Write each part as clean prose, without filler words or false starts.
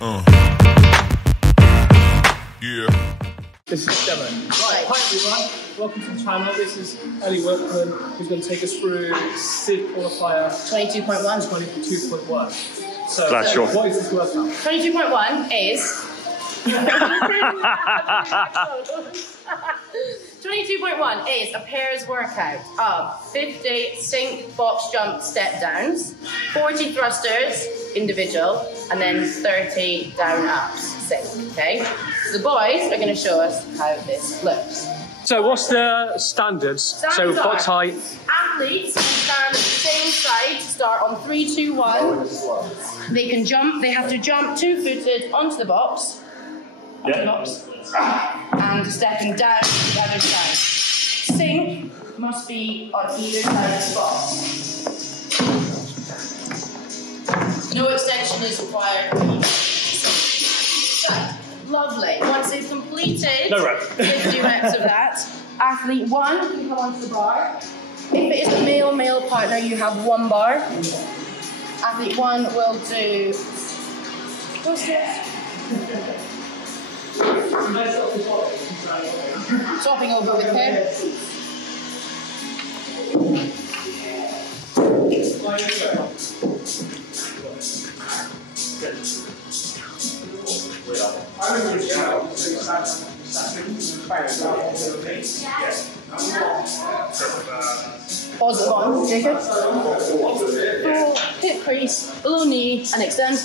Yeah. This is Demo. Right, hi everyone, welcome to the channel. This is Ellie Workman, who's going to take us through SID qualifier 22.1. 22.1. So, Sure. what is this workout? 22.1 is... 22.1 is a pairs workout of 50 Stength box jump step downs, 40 thrusters individual, and then 30 down ups sync, okay? So the boys are going to show us how this looks. So what's the standards? So box height? Athletes can stand at the same side to start on 3, 2, 1. They can jump, they have to jump 2-footed onto the box. And stepping down to the other side. Sync must be on either side of the box. No extension is required. So, lovely. Once they've completed 50 reps of that, athlete 1 can come onto the bar. If it is a male partner, you have 1 bar. Athlete 1 will do... What's this? Swapping over with pair. Pause it on, Jacob. Hip crease, below knee, and extend.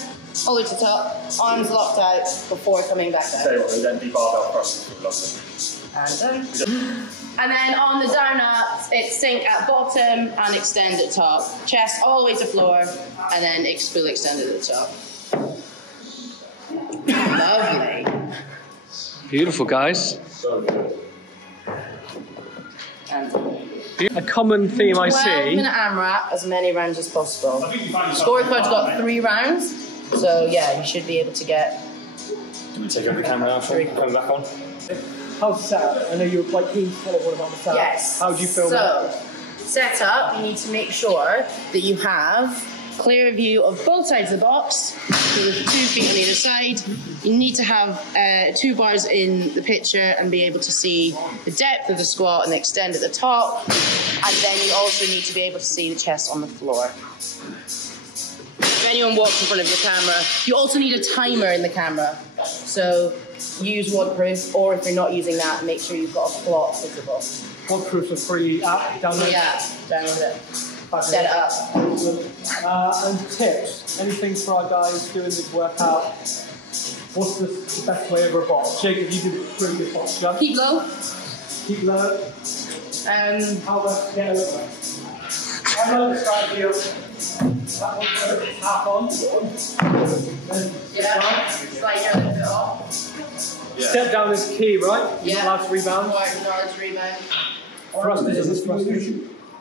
All the way to the top, arms locked out before coming back down. Then be barbell thrust. And then on the down ups, it's sink at bottom and extend at top. Chest all the way to floor, and then full extend at the top. Lovely. Beautiful, guys. A common theme I see. 12-minute AMRAP, as many rounds as possible. Scorecard's got 3 rounds. So yeah, you should be able to get... Do we take over the camera now? Coming back on? How's the setup? I know you were quite keen to tell everyone about the setup. Yes. How do you film it? So, setup, you need to make sure that you have clear view of both sides of the box, so with 2 feet on either side. You need to have 2 bars in the picture and be able to see the depth of the squat and extend at the top. And then you also need to be able to see the chest on the floor. If anyone walks in front of your camera, you also need a timer in the camera. So use WODproof, or if you're not using that, make sure you've got a plot visible. WODproof for free app, download? Yeah, download it. Set it up. And tips, anything for our guys doing this workout? What's the best way over a box? Jacob, you did a pretty good box jump. Keep low. Keep low. How about get a little? How low start here? That one half on. Yeah. Slide your leg off. Step down is key, right? You're not allowed to rebound. Not allowed to rebound. Thrusters is this thrusters.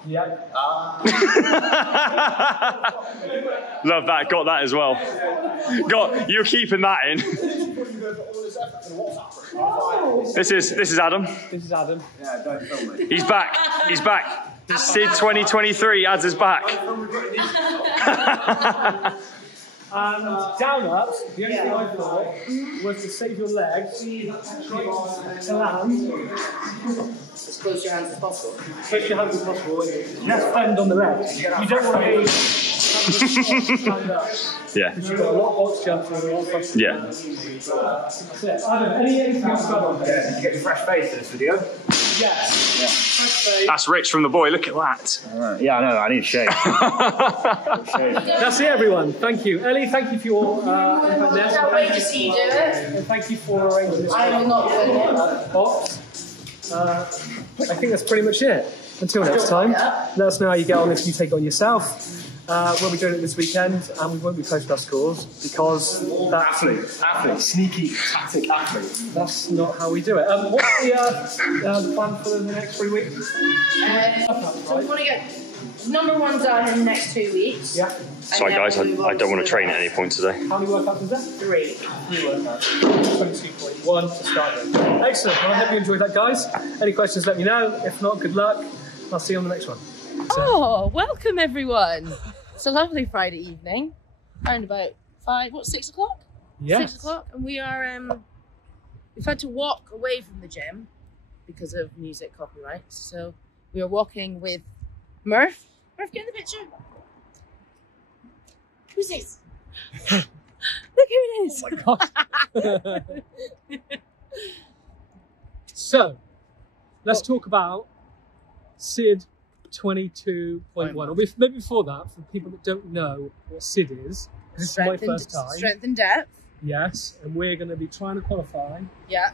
Yeah. Love that, got that as well. You're keeping that in. This is Adam. This is Adam. Yeah, don't film me. He's back. SID 2023, Ads is back. And down ups, the only thing I thought was to save your legs to land. As close your hands as possible. Close your hands as possible. Let's bend on the legs. You don't want to be stand up. Yeah. Because you've got a lot of box jumps and a lot of thrusters. Yeah. That's it. Adam, anything else going on? Yeah, did you get your fresh face in this video? Yes. Yeah. Fresh face. That's rich from the boy, look at that. Yeah, I know, I need a shave. That's it, everyone. Thank you. Ellie, thank you for your input there. Can't wait to see you do it. And thank you for arranging this. I will not do it. Box. I think that's pretty much it. Until next time, let us know how you get on if you take it on yourself. We'll be doing it this weekend, and we won't be posting our scores because that's Athlete, sneaky, tactic athlete. That's not how we do it. What's the plan for the next 3 weeks? So we want to get number 1 done in the next 2 weeks. Yeah. Sorry guys, I don't want to train at any point today. How many workouts is that? 3. 3 workouts. 22.1 to start with. Excellent. Well, I hope you enjoyed that, guys. Any questions, let me know. If not, good luck. I'll see you on the next one. Oh, welcome everyone. It's a lovely Friday evening. Around about 6 o'clock? Yes. 6 o'clock, and we are. We've had to walk away from the gym because of music copyrights. So we are walking with Murph. Murph, get in the picture. Who's this? Look who it is. Oh my God. So, let's talk about SID 22.1. Or maybe before that, for people that don't know what SID is, because this is my first time. Strength and depth. Yes, and we're going to be trying to qualify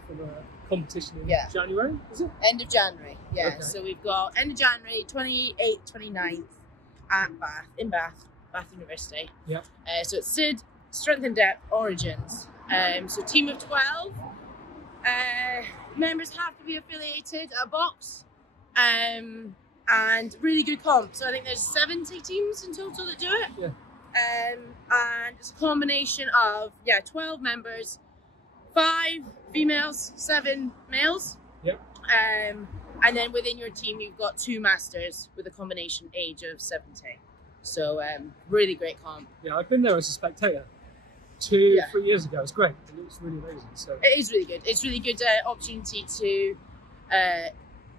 for the competition in January, is it? End of January, yeah. Okay. So we've got end of January, 28th, 29th at Bath University. Yep. So it's SID, Strength and Depth, Origins. So team of 12. Members have to be affiliated at a box. And really good comp. So I think there's 70 teams in total that do it. Yeah. And it's a combination of 12 members, 5 females, 7 males. Yep. And then within your team you've got 2 masters with a combination age of 17. So really great comp. Yeah, I've been there as a spectator 3 years ago. It's great. It looks really amazing. So it is really good. It's really good opportunity to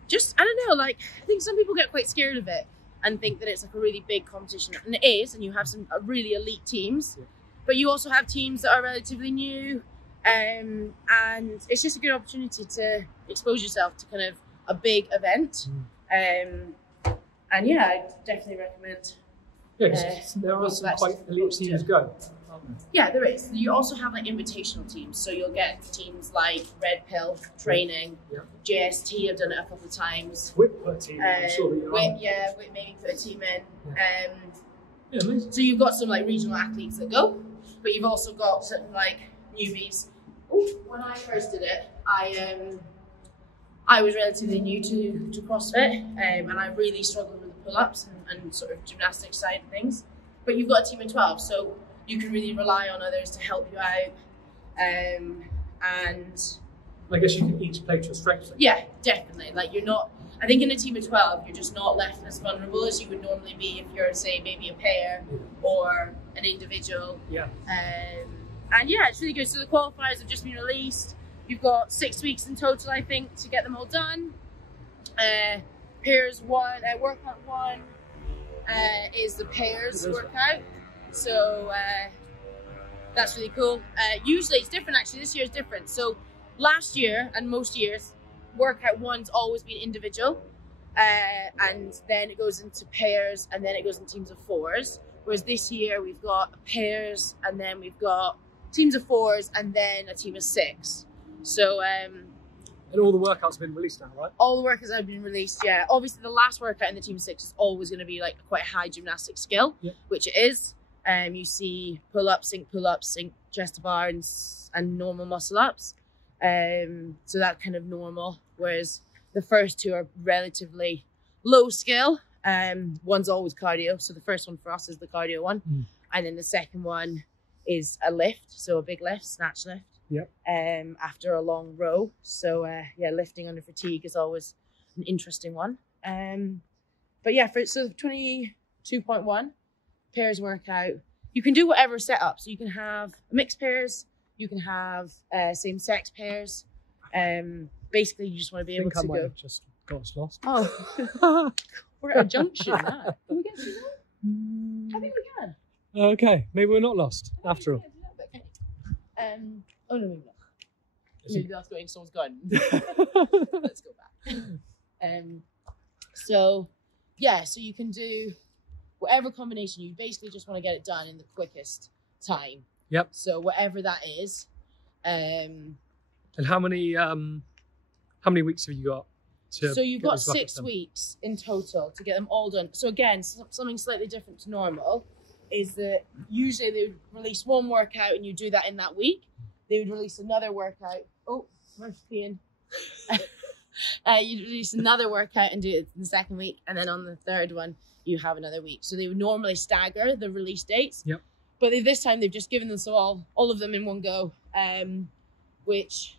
just, I don't know, like, I think some people get quite scared of it and think that it's like a really big competition, and it is, and you have some really elite teams, but you also have teams that are relatively new, and it's just a good opportunity to expose yourself to kind of a big event. And yeah, I definitely recommend. Yeah, 'cause there are some quite elite teams go. Yeah, there is. You also have like invitational teams, so you'll get teams like Red Pill Training, JST have done it a couple of times. Whip put a team, I'm sure that you're on. Whip maybe put a team in. Yeah, amazing. So you've got some like regional athletes that go, but you've also got certain like newbies. When I first did it, I was relatively new to CrossFit, and I really struggled with the pull-ups and sort of gymnastics side of things. But you've got a team of 12, so you can really rely on others to help you out. And I guess you can each play to your strengths. yeah, definitely. Like you're not, I think in a team of 12, you're just not left as vulnerable as you would normally be if you're, say, maybe a pair or an individual. Yeah. And yeah, it's really good. So the qualifiers have just been released. You've got 6 weeks in total, I think, to get them all done. Pairs 1, workout 1 is the pairs workout. So that's really cool. Usually it's different, actually. This year is different. So last year and most years, workout 1's always been individual, and then it goes into pairs, and then it goes in teams of 4s. Whereas this year we've got pairs, and then we've got teams of 4s, and then a team of 6. So and all the workouts have been released now, right? all the workouts have been released, yeah. Obviously the last workout in the team of 6 is always going to be like quite a high gymnastic skill, which it is. You see pull-ups, sync chest to bar, and normal muscle-ups. So that's kind of normal, whereas the first 2 are relatively low skill. One's always cardio, so the first one for us is the cardio one, and then the second one is a lift, so a big lift, snatch lift. After a long row. So yeah, lifting under fatigue is always an interesting one. But yeah, so 22.1 pairs workout. You can do whatever setup. So you can have mixed pairs, you can have same-sex pairs. Basically, you just want to be able to go. Have just got us lost. Oh, we're at a junction now. Can we get through that? I think we can. Okay, maybe we're not lost after all. Oh no, maybe not. Maybe that's going into someone's garden. Let's go back. So yeah, so you can do whatever combination. You basically just want to get it done in the quickest time. Yep. So whatever that is. And how many weeks have you got? So you've got 6 weeks in total to get them all done. So again, something slightly different to normal is that usually they would release one workout and you do that in that week. They would release another workout. Oh, where's peeing? You'd release another workout and do it in the second week, and then on the third one you have another week. So they would normally stagger the release dates. Yep. But this time they've just given us all of them in one go, which,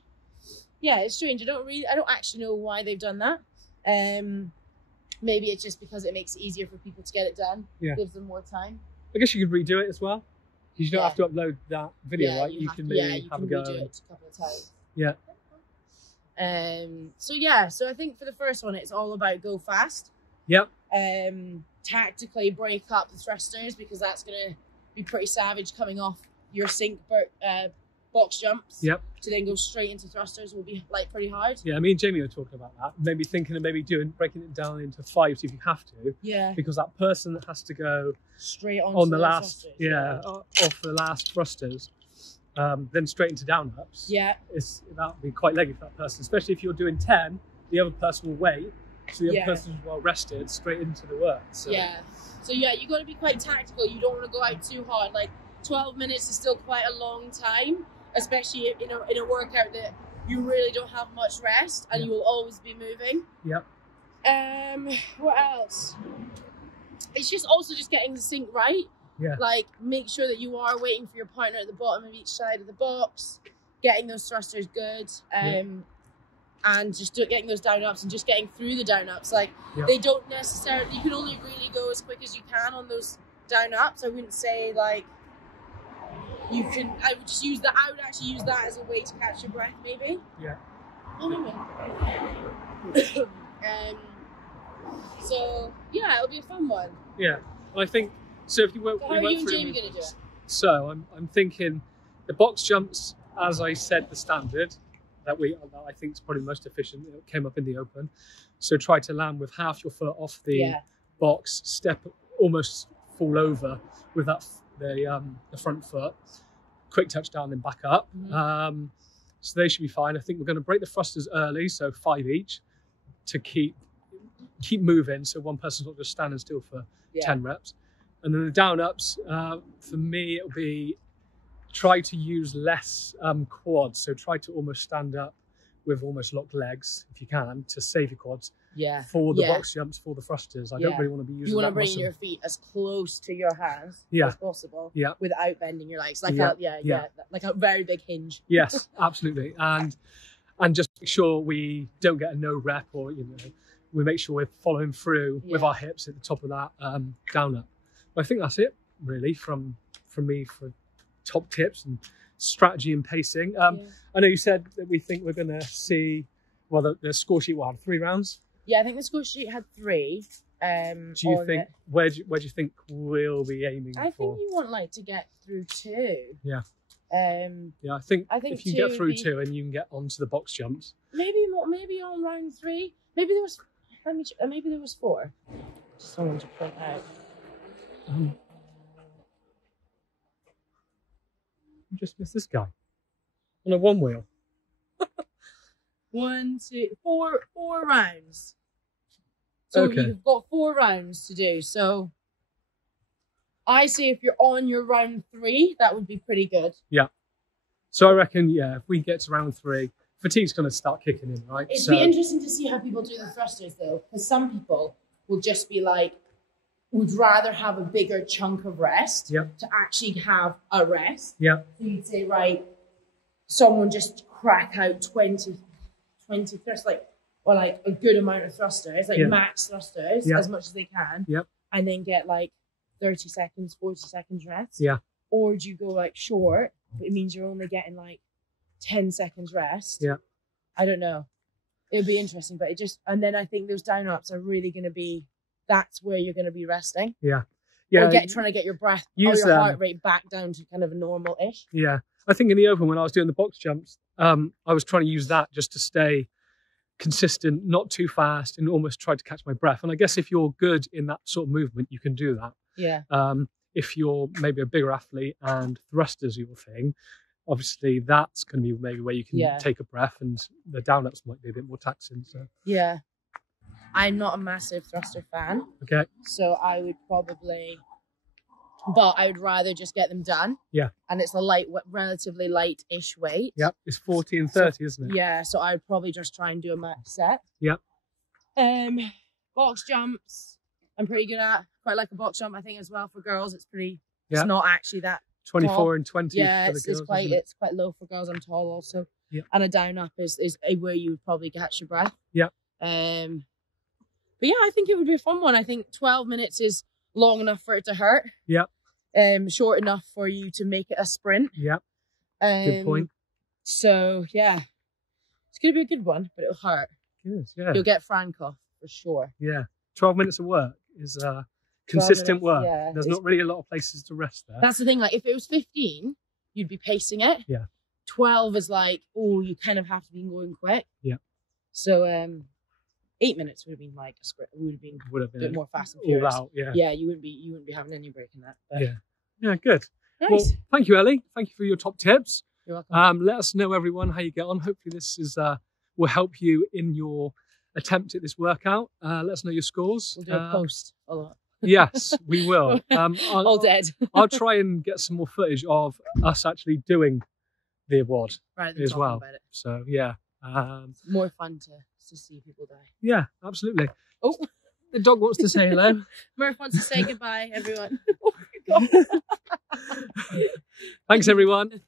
yeah, it's strange. I don't actually know why they've done that. Maybe it's just because it makes it easier for people to get it done. Yeah. Gives them more time. I guess you could redo it as well. You don't have to upload that video, right? You can maybe have a go. Redo it a couple of times. Yeah. So I think for the first one, it's all about go fast. Yep. Tactically break up the thrusters, because that's gonna be pretty savage coming off your sink box jumps. Yep. To then go straight into thrusters will be like pretty hard. Yeah, me and Jamie were talking about that. Maybe thinking of breaking it down into 5 if you have to. Yeah. Because that person that has to go straight on the last thrusters, off the last thrusters, then straight into down ups. Yeah. That would be quite leggy for that person, especially if you're doing 10. The other person will wait, so the other person is well rested straight into the work. So. Yeah. So yeah, you got to be quite tactical. You don't want to go out too hard. Like 12 minutes is still quite a long time, especially in a workout that you really don't have much rest and you will always be moving. Yep. What else? It's just also just getting the sync right. Yeah. Like make sure that you are waiting for your partner at the bottom of each side of the box, getting those thrusters good, and just getting those down ups and just getting through the down ups. Like they don't necessarily, you can only really go as quick as you can on those down ups. I wouldn't say like you can. I would actually use that as a way to catch your breath, maybe. Yeah. So yeah, it'll be a fun one. Yeah, I think so. If you work, how are you and Jamie going to do it? So I'm thinking the box jumps, as I said, the standard that I think is probably the most efficient. It came up in the open. So try to land with half your foot off the box, step almost fall over with that the front foot, quick touch down, then back up. Mm-hmm. So they should be fine. I think we're going to break the thrusters early, so 5 each, to keep moving, so one person's not just standing still for 10 reps. And then the down ups, for me, it'll be try to use less quads. So try to almost stand up with almost locked legs, if you can, to save your quads. Yeah. For the box jumps, for the thrusters. I don't really want to be using that. You want to bring muscle. Your feet as close to your hands as possible. Yeah. Without bending your legs. Like like a very big hinge. Yes, absolutely. And just make sure we don't get a no rep, or we make sure we're following through with our hips at the top of that down up. But I think that's it really from me for top tips and strategy and pacing. I know you said that we think we're going to see, well, the score sheet will have 3 rounds. Yeah, I think the score sheet had 3. Do you think where do you think we'll be aiming for? I think you want to get through 2. Yeah. I think if you get through 2 and you can get onto the box jumps. Maybe on round 3. Maybe there was maybe there was 4. Someone to point out. Just missed this guy on a 1 wheel. 1, 2, 4 rounds. So you've got 4 rounds to do. So I say if you're on your round 3, that would be pretty good. Yeah. So I reckon, if we get to round 3, fatigue's going to start kicking in, right? It'd be interesting to see how people do the thrusters though, because some people will just be like, would rather have a bigger chunk of rest to actually have a rest. Yeah. So you'd say, right, someone just crack out 20 thrusters, or a good amount of thrusters, max thrusters as much as they can. Yep. And then get 30 seconds, 40 seconds rest. Yeah. Or do you go short, but it means you're only getting 10 seconds rest. Yeah. I don't know. It'll be interesting, but and then I think those down ups are really going to be, that's where you're going to be resting. Yeah. Yeah. Or trying to get your breath or your heart rate back down to kind of a normal-ish. Yeah. I think in the open when I was doing the box jumps, I was trying to use that just to stay consistent, not too fast, and almost try to catch my breath. And I guess if you're good in that sort of movement, you can do that. Yeah. If you're maybe a bigger athlete and thrusters are your thing, obviously that's going to be maybe where you can take a breath, and the down ups might be a bit more taxing. So. Yeah. I'm not a massive thruster fan. Okay. So I would probably, but I would rather just get them done. Yeah. And it's a relatively light-ish weight. Yep. It's 40 and 30, isn't it? Yeah. So I would probably just try and do a max set. Yep. Box jumps, I'm pretty good at. Quite like a box jump, I think, as well for girls. It's pretty. It's not actually that. 24 tall. And 20. Yeah, for the girls, it's quite low for girls. I'm tall also. Yeah. And a down up is where you would probably catch your breath. Yeah. But yeah, I think it would be a fun one. I think 12 minutes is long enough for it to hurt. Yeah. short enough for you to make it a sprint. Yeah. Good point. So yeah, it's gonna be a good one, but it'll hurt. Good. Yeah. You'll get Francoff for sure. Yeah. 12 minutes of work is consistent work. Yeah, There's not really a lot of places to rest there. That's the thing. Like if it was 15, you'd be pacing it. Yeah. 12 is like, oh, you kind of have to be going quick. Yeah. So 8 minutes would have been like a sprint. Would have been a bit more fast and furious. All out. Yeah. Yeah, you wouldn't be having any break in that. But Yeah. Yeah. Good. Nice. Well, thank you, Ellie. Thank you for your top tips. You're welcome. Let us know, everyone, how you get on. Hopefully this is will help you in your attempt at this workout. Let us know your scores. We'll do a post a lot. Yes, we will. All dead. I'll try and get some more footage of us actually doing the award Right, as well. about it. So yeah, It's more fun to see people die. yeah, absolutely. Oh, The dog wants to say hello. Murph wants to say goodbye, everyone. Thanks, everyone.